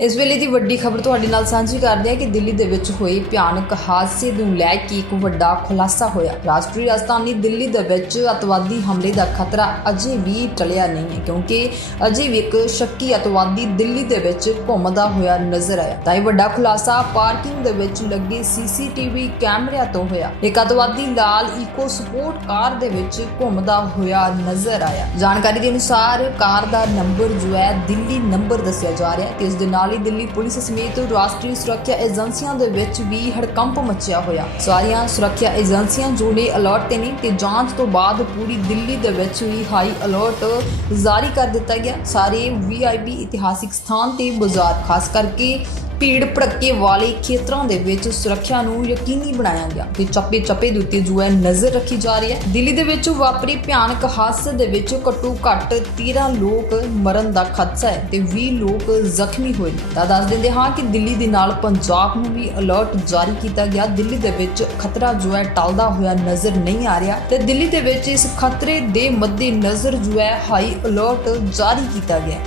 ਇਸ ਵੇਲੇ ਦੀ ਵੱਡੀ ਖਬਰ ਤੁਹਾਡੇ ਨਾਲ ਸਾਂਝੀ ਕਰਦੇ ਹਾਂ ਕਿ ਦਿੱਲੀ ਦੇ ਵਿੱਚ ਹੋਏ ਭਿਆਨਕ ਹਾਦਸੇ ਨੂੰ ਲੈ ਕੇ ਇੱਕ ਵੱਡਾ ਖੁਲਾਸਾ ਹੋਇਆ। ਰਾਸ਼ਟਰੀ ਰਾਜਧਾਨੀ ਦਿੱਲੀ ਦੇ ਵਿੱਚ ਅਤਵਾਦੀ ਹਮਲੇ ਦਾ ਖਤਰਾ ਅਜੇ ਵੀ ਟਲਿਆ ਨਹੀਂ ਹੈ, ਕਿਉਂਕਿ ਅਜੇ ਵੀ ਇੱਕ ਸ਼ੱਕੀ ਅਤਵਾਦੀ ਦਿੱਲੀ ਦੇ ਵਿੱਚ ਘੁੰਮਦਾ ਹੋਇਆ ਨਜ਼ਰ ਆਇਆ। ਤਾਂ ਇਹ ਵੱਡਾ ਖੁਲਾਸਾ ਪਾਰਕਿੰਗ ਦੇ ਵਿੱਚ ਲੱਗੇ ਸੀਸੀਟੀਵੀ ਕੈਮਰਿਆਂ ਤੋਂ ਹੋਇਆ। ਇੱਕ ਅਤਵਾਦੀ ਲਾਲ ਇਕੋ ਸਪੋਰਟ ਕਾਰ ਦੇ ਵਿੱਚ ਘੁੰਮਦਾ ਹੋਇਆ ਨਜ਼ਰ ਆਇਆ। ਜਾਣਕਾਰੀ ਦੇ ਅਨੁਸਾਰ ਕਾਰ ਦਾ ਨੰਬਰ ਜੋ ਹੈ ਦਿੱਲੀ ਨੰਬਰ ਦੱਸਿਆ ਜਾ ਰਿਹਾ ਹੈ ਤੇ ਇਸ ਦੇ ਨਾਲ ਹੀ ਦਿੱਲੀ ਪੁਲਿਸ ਸਮੇਤ ਰਾਸ਼ਟਰੀ ਸੁਰੱਖਿਆ ਏਜੰਸੀਆਂ ਦੇ ਵਿੱਚ ਵੀ ਹੜਕੰਪ ਮਚਿਆ ਹੋਇਆ। ਸਾਰੀਆਂ ਸੁਰੱਖਿਆ ਏਜੰਸੀਆਂ ਜੋ ਨੇ ਅਲਰਟ ਤੇ ਨੇ ਤੇ ਜਾਂਚ ਤੋਂ ਬਾਅਦ ਪੂਰੀ ਦਿੱਲੀ ਦੇ ਵਿੱਚ ਵੀ ਹਾਈ ਅਲਰਟ ਜਾਰੀ ਕਰ ਦਿੱਤਾ ਗਿਆ। ਸਾਰੇ ਵੀਆਈਪੀ ਇਤਿਹਾਸਿਕ ਸਥਾਨ ਤੇ ਬਾਜ਼ਾਰ, ਖਾਸ ਕਰਕੇ ਭੀੜ ਭੜੱਕੇ ਵਾਲੇ ਖੇਤਰਾਂ ਦੇ ਵਿੱਚ ਸੁਰੱਖਿਆ ਨੂੰ ਯਕੀਨੀ ਬਣਾਇਆ ਗਿਆ ਤੇ ਚੱਪੇ ਚੱਪੇ ਦੇ ਉੱਤੇ ਜੋ ਹੈ ਨਜ਼ਰ ਰੱਖੀ ਜਾ ਰਹੀ ਹੈ। ਦਿੱਲੀ ਦੇ ਵਿੱਚ ਵਾਪਰੀ ਭਿਆਨਕ ਹਾਦਸੇ ਦੇ ਵਿੱਚ ਘੱਟੋ ਘੱਟ 13 ਲੋਕ ਮਰਨ ਦਾ ਖਦਸ਼ਾ ਹੈ ਤੇ 20 ਲੋਕ ਜ਼ਖਮੀ ਹੋਏ ਤਾਂ ਦੱਸ ਦਿੰਦੇ ਹਾਂ ਕਿ ਦਿੱਲੀ ਦੇ ਨਾਲ ਪੰਜਾਬ ਨੂੰ ਵੀ ਅਲਰਟ ਜਾਰੀ ਕੀਤਾ ਗਿਆ। ਦਿੱਲੀ ਦੇ ਵਿੱਚ ਖਤਰਾ ਜੋ ਹੈ ਟਲਦਾ ਹੋਇਆ ਨਜ਼ਰ ਨਹੀਂ ਆ ਰਿਹਾ ਤੇ ਦਿੱਲੀ ਦੇ ਵਿੱਚ ਇਸ ਖਤਰੇ ਦੇ ਮੱਦੇ ਨਜ਼ਰ ਜੋ ਹੈ ਹਾਈ ਅਲਰਟ ਜਾਰੀ ਕੀਤਾ ਗਿਆ